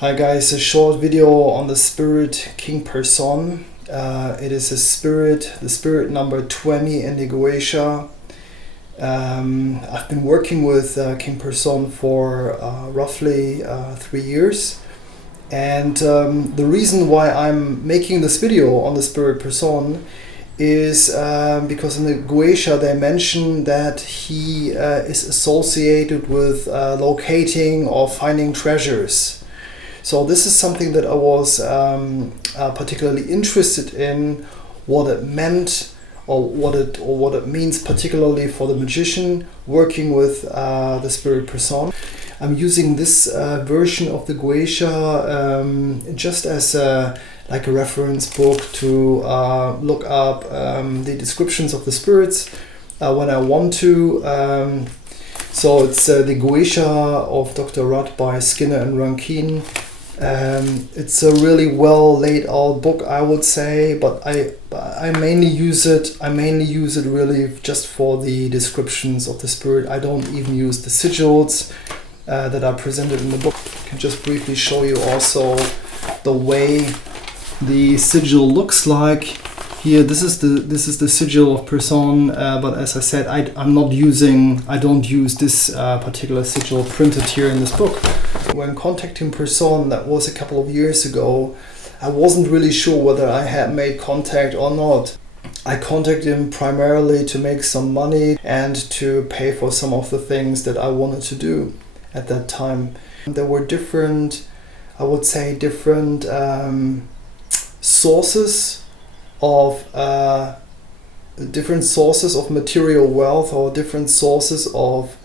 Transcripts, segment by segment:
Hi guys, a short video on the Spirit King PURSON. It is the spirit number 20 in the Goetia. I've been working with King PURSON for roughly 3 years. And the reason why I'm making this video on the Spirit PURSON is because in the Goetia they mention that he is associated with locating or finding treasures. So this is something that I was particularly interested in, what it meant or what it means particularly for the magician working with the Spirit PURSON. I'm using this version of the Goetia just as like a reference book to look up the descriptions of the spirits when I want to. So it's the Goetia of Dr. by Skinner and Rankine. It's a really well laid out book, I would say, but I mainly use it really just for the descriptions of the spirit. I don't even use the sigils that are presented in the book. I can just briefly show you also the way the sigil looks like. Here, this is the sigil of PURSON, but as I said, I don't use this particular sigil printed here in this book. When contacting PURSON, that was a couple of years ago, I wasn't really sure whether I had made contact or not. I contacted him primarily to make some money and to pay for some of the things that I wanted to do at that time. There were different sources of material wealth, or different sources of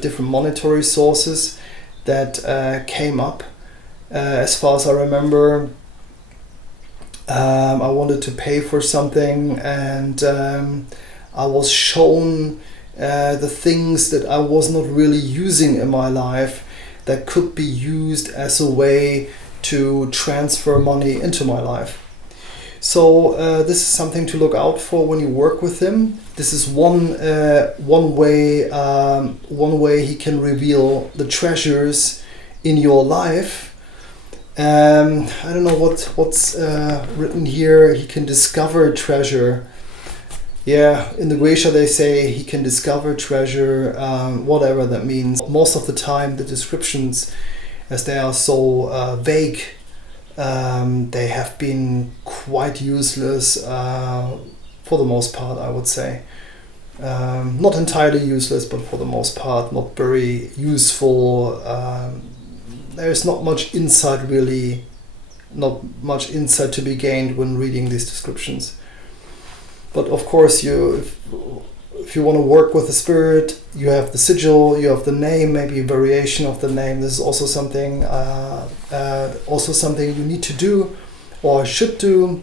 different monetary sources that came up. As far as I remember, I wanted to pay for something, and I was shown the things that I was not really using in my life that could be used as a way to transfer money into my life. So this is something to look out for when you work with him. This is one way he can reveal the treasures in your life. I don't know what's written here. He can discover treasure. Yeah, in the Goetia they say he can discover treasure, whatever that means. Most of the time the descriptions, as they are so vague, they have been quite useless for the most part, I would say. Not entirely useless, but for the most part not very useful. There's not much insight to be gained when reading these descriptions. But of course, if you want to work with the spirit, you have the sigil, you have the name, maybe a variation of the name. This is also something you need to do or should do.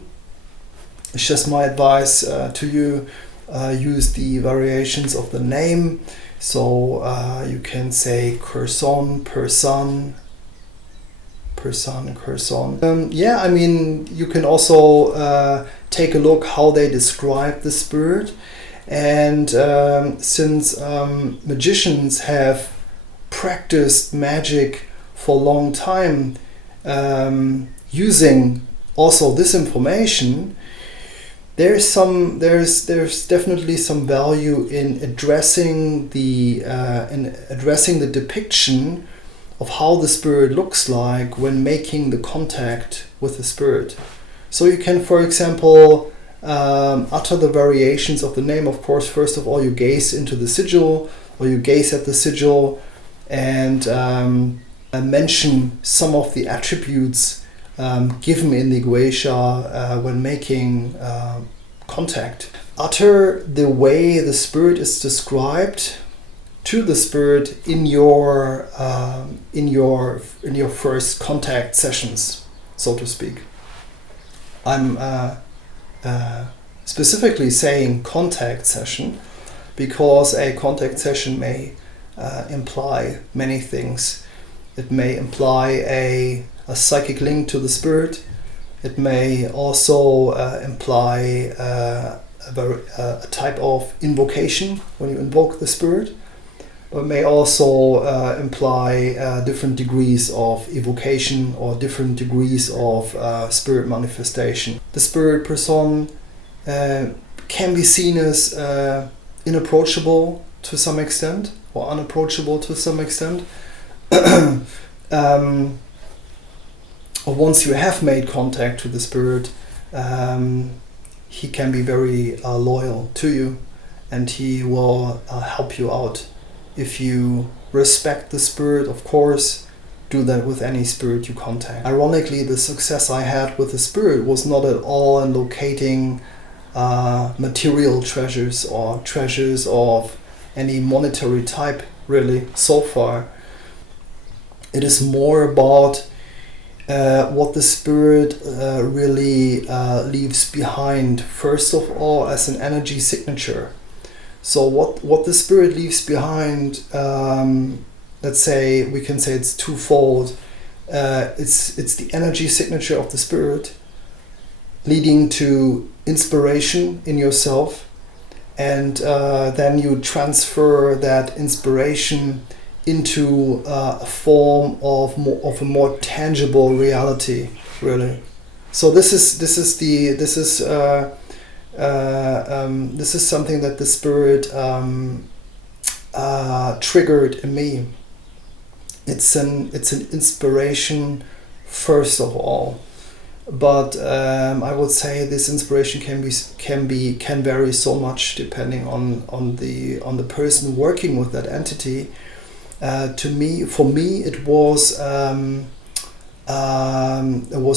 It's just my advice to you. Use the variations of the name. So you can say PURSON, PURSON, PURSON. Yeah, I mean, you can also take a look how they describe the spirit. And since magicians have practiced magic for a long time, using also this information, there's definitely some value in addressing the depiction of how the spirit looks like when making the contact with the spirit. So you can, for example, utter the variations of the name. Of course, first of all, you gaze into the sigil, or you gaze at the sigil, and mention some of the attributes given in the Goetia when making contact. Utter the way the spirit is described to the spirit in your first contact sessions, so to speak. I'm specifically saying contact session because a contact session may imply many things. It may imply a psychic link to the spirit. It may also imply a type of invocation when you invoke the spirit. but may also imply different degrees of evocation or different degrees of spirit manifestation. The spirit person can be seen as inapproachable to some extent, or unapproachable to some extent. Once you have made contact with the spirit, he can be very loyal to you, and he will help you out. If you respect the spirit, of course, do that with any spirit you contact. Ironically, the success I had with the spirit was not at all in locating material treasures or treasures of any monetary type, really, so far. It is more about what the spirit really leaves behind, first of all, as an energy signature. So what the spirit leaves behind, let's say, we can say it's twofold. It's the energy signature of the spirit, leading to inspiration in yourself, and then you transfer that inspiration into a form of a more tangible reality, really. So this is something that the spirit triggered in me. It's an inspiration first of all, but I would say this inspiration can vary so much depending on the person working with that entity. For me, it was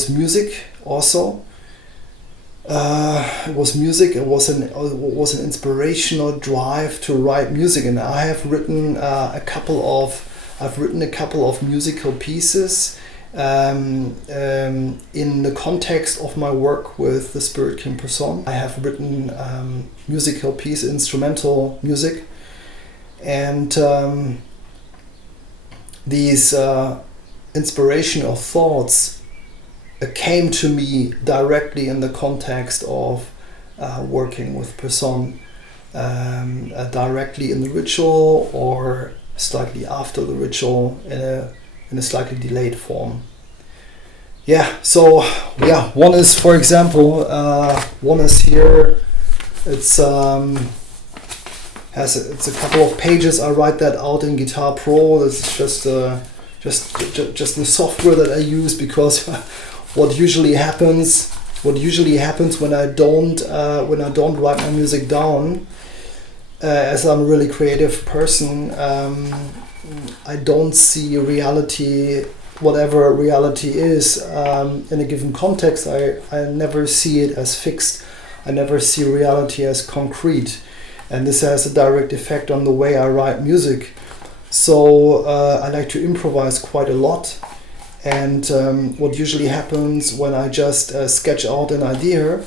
music also. It was music. It was an inspirational drive to write music, and I have written a couple of musical pieces in the context of my work with the Spirit King PURSON. I have written musical piece, instrumental music, and these inspirational thoughts came to me directly in the context of working with PURSON, directly in the ritual or slightly after the ritual in a slightly delayed form. One is, for example, one is here. It's a couple of pages. I write that out in Guitar Pro. This is just the software that I use, because what usually happens when I don't write my music down, as I'm a really creative person, I don't see reality, whatever reality is, in a given context. I never see it as fixed. I never see reality as concrete. And this has a direct effect on the way I write music. So I like to improvise quite a lot. And what usually happens when I just sketch out an idea,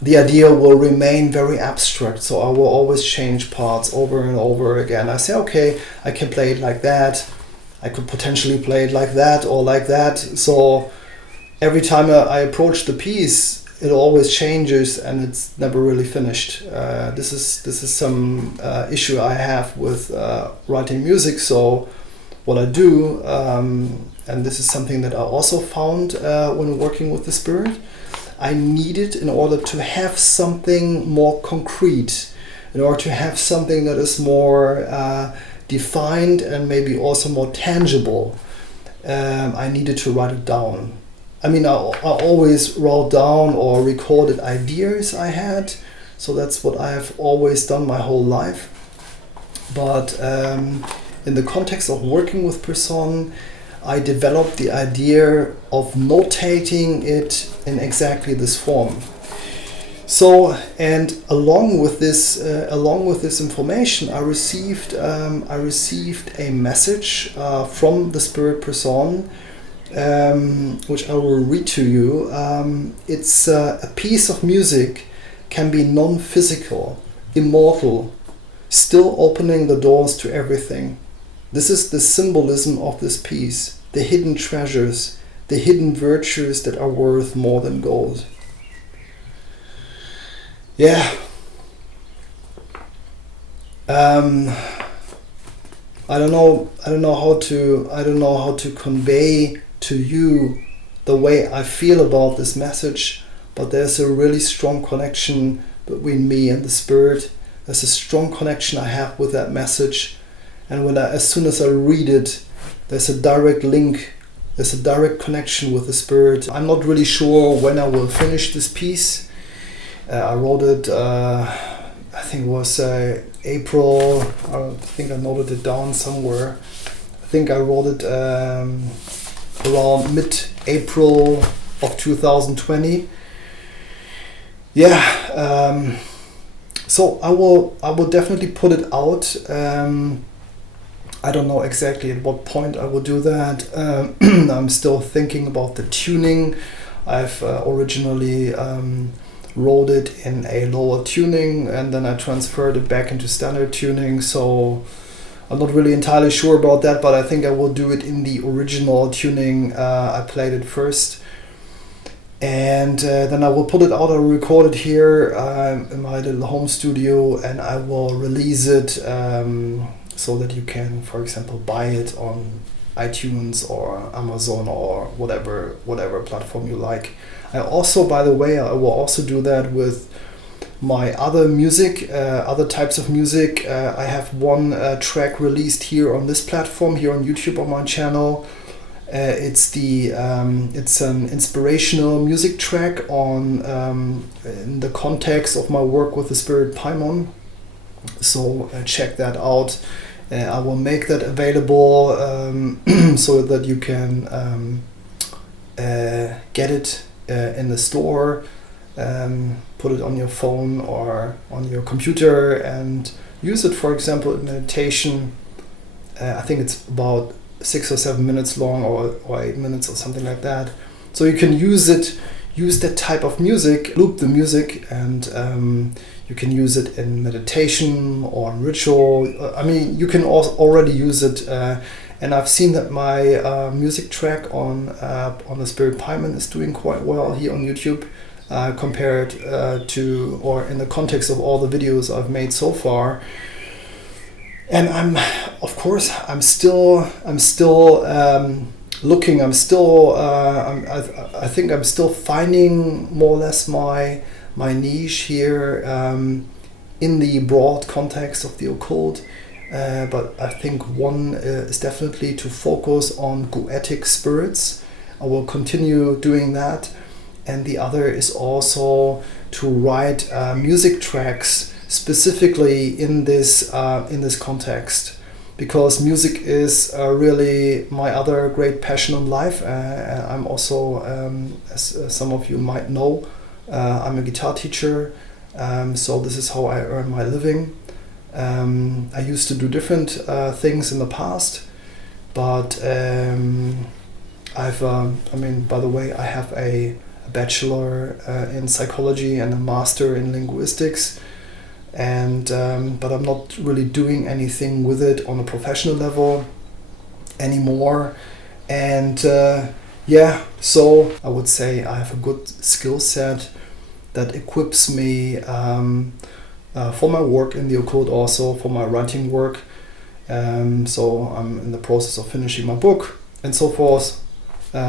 the idea will remain very abstract. So I will always change parts over and over again. I say, okay, I can play it like that. I could potentially play it like that or like that. So every time I approach the piece, it always changes and it's never really finished. This is some issue I have with writing music. So what I do, and this is something that I also found when working with the spirit, I needed, in order to have something more concrete, in order to have something that is more defined and maybe also more tangible, I needed to write it down. I mean, I always wrote down or recorded ideas I had, so that's what I have always done my whole life. But in the context of working with PURSON, I developed the idea of notating it in exactly this form. So, and along with this information, I received a message from the Spirit PURSON, which I will read to you. It's a piece of music can be non-physical, immortal, still opening the doors to everything. This is the symbolism of this piece, the hidden treasures, the hidden virtues that are worth more than gold. Yeah. I don't know how to convey to you the way I feel about this message, but there's a really strong connection between me and the Spirit. There's a strong connection I have with that message, and as soon as I read it, there's a direct link, there's a direct connection with the Spirit. I'm not really sure when I will finish this piece. I wrote it, I think it was April. I think I noted it down somewhere. I think I wrote it around mid-April of 2020. Yeah. So I will definitely put it out. I don't know exactly at what point I will do that. I'm still thinking about the tuning. I've originally wrote it in a lower tuning, and then I transferred it back into standard tuning. So I'm not really entirely sure about that, but I think I will do it in the original tuning. I played it first. And then I will put it out. I'll record it here in my little home studio, and I will release it so that you can, for example, buy it on iTunes or Amazon or whatever platform you like. I also, by the way, I will also do that with my other music, other types of music. I have one track released here on this platform, here on YouTube on my channel. It's an inspirational music track on in the context of my work with the spirit Paimon. So check that out. I will make that available so that you can get it in the store, put it on your phone or on your computer and use it, for example, in meditation. I think it's about 6 or 7 minutes long, or 8 minutes or something like that. So you can use that type of music, loop the music, and you can use it in meditation or in ritual. I mean, you can already use it, and I've seen that my music track on the Spirit Paimon is doing quite well here on YouTube, compared to, or in the context of all the videos I've made so far. And I'm still looking. I think I'm still finding more or less my niche here in the broad context of the occult. But I think one is definitely to focus on Goetic Spirits. I will continue doing that, and the other is also to write music tracks specifically in this context, because music is really my other great passion in life. I'm also, as some of you might know, I'm a guitar teacher, so this is how I earn my living. I used to do different things in the past, but by the way, I have a bachelor in psychology and a master in linguistics. And but I'm not really doing anything with it on a professional level anymore. And so I would say I have a good skill set that equips me for my work in the occult, also for my writing work. So I'm in the process of finishing my book and so forth.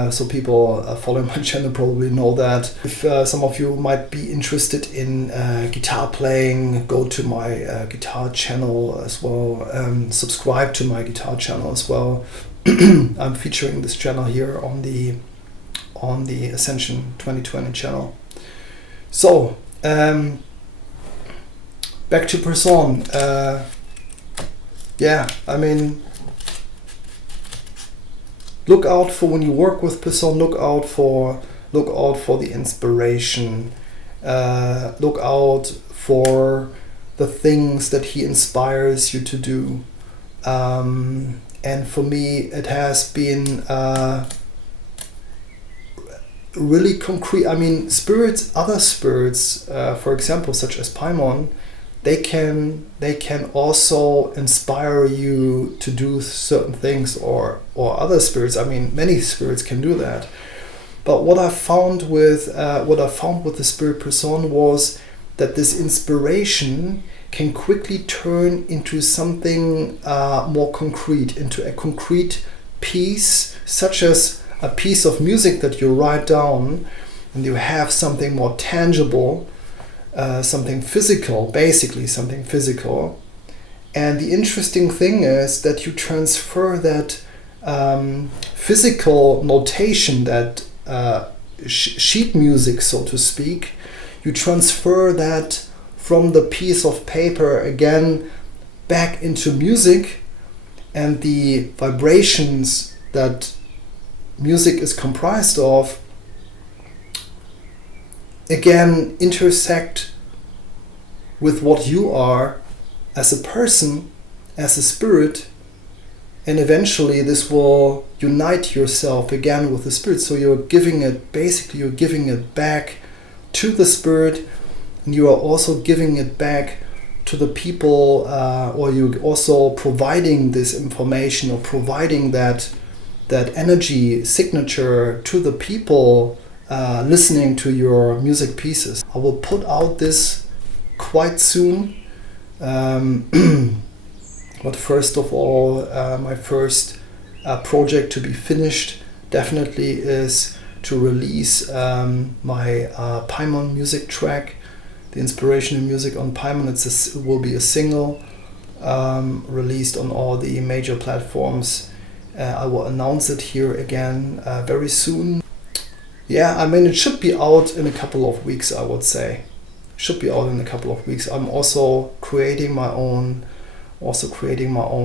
So people following my channel probably know that. If some of you might be interested in guitar playing, go to my guitar channel as well. Subscribe to my guitar channel as well. I'm featuring this channel here on the Ascension 2020 channel. So back to PURSON. Look out for, when you work with PURSON, look out for the inspiration. Look out for the things that he inspires you to do. And for me, it has been really concrete. I mean, other spirits, for example, such as Paimon, they can also inspire you to do certain things, or other spirits. I mean, many spirits can do that. But what I found with the spirit PURSON was that this inspiration can quickly turn into something more concrete, into a concrete piece, such as a piece of music that you write down, and you have something more tangible, something physical, basically something physical. And the interesting thing is that you transfer that physical notation, that sheet music, so to speak, you transfer that from the piece of paper again back into music, and the vibrations that music is comprised of again intersect with what you are as a person, as a spirit, and eventually this will unite yourself again with the spirit. So you're giving it back to the spirit, and you are also giving it back to the people, or you're also providing this information, or providing that energy signature to the people listening to your music pieces. I will put out this quite soon. But first of all, my first project to be finished definitely is to release my Paimon music track, the inspirational music on Paimon. It will be a single released on all the major platforms. I will announce it here again very soon. Yeah, I mean, it should be out in a couple of weeks, I would say. Should be out in a couple of weeks. I'm also creating my own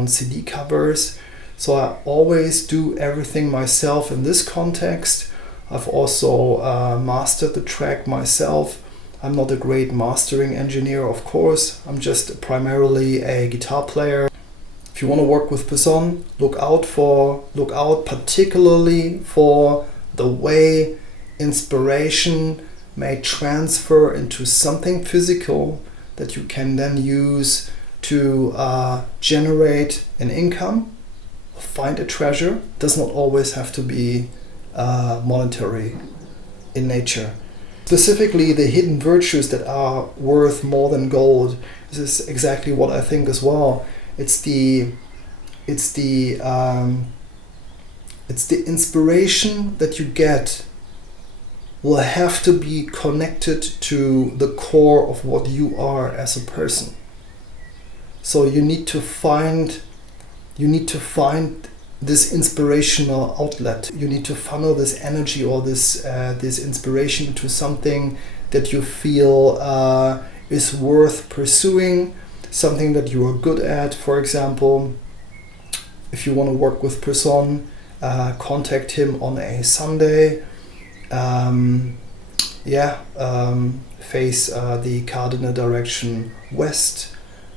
CD covers. So I always do everything myself in this context. I've also mastered the track myself. I'm not a great mastering engineer, of course. I'm just primarily a guitar player. If you want to work with PURSON, look out particularly for the way inspiration may transfer into something physical that you can then use to generate an income, find a treasure. It does not always have to be monetary in nature. Specifically, the hidden virtues that are worth more than gold. This is exactly what I think as well. It's the inspiration that you get will have to be connected to the core of what you are as a person. So you need to find this inspirational outlet. You need to funnel this energy or this inspiration into something that you feel is worth pursuing, something that you are good at. For example, if you want to work with PURSON, contact him on a Sunday. Face the cardinal direction west.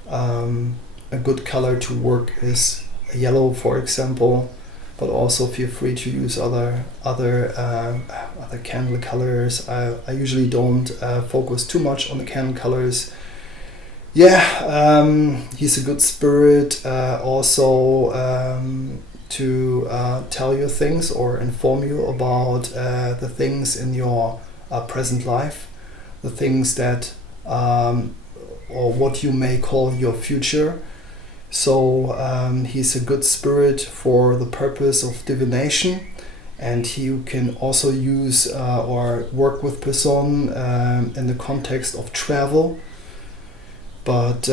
A good color to work is yellow, for example, but also feel free to use other candle colors. I usually don't focus too much on the candle colors. He's a good spirit also to tell you things or inform you about the things in your present life, the things that or what you may call your future. So he's a good spirit for the purpose of divination, and you can also use or work with PURSON in the context of travel. But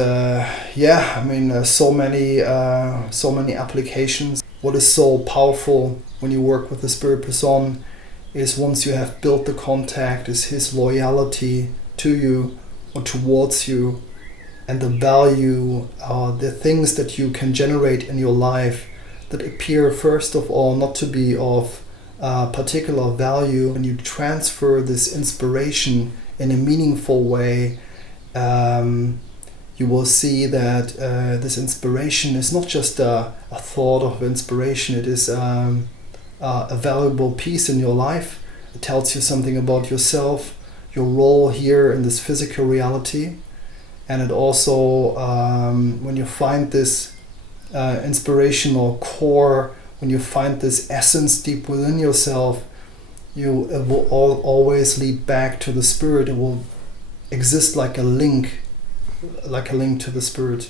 so many applications. What is so powerful when you work with the spirit PURSON is once you have built the contact, is his loyalty to you or towards you, and the value, the things that you can generate in your life that appear first of all not to be of particular value. When you transfer this inspiration in a meaningful way, you will see that this inspiration is not just a thought of inspiration. It is a valuable piece in your life. It tells you something about yourself, your role here in this physical reality. And it also, when you find this inspirational core, when you find this essence deep within yourself, it will always lead back to the spirit. It will exist like a link like a link to the spirit.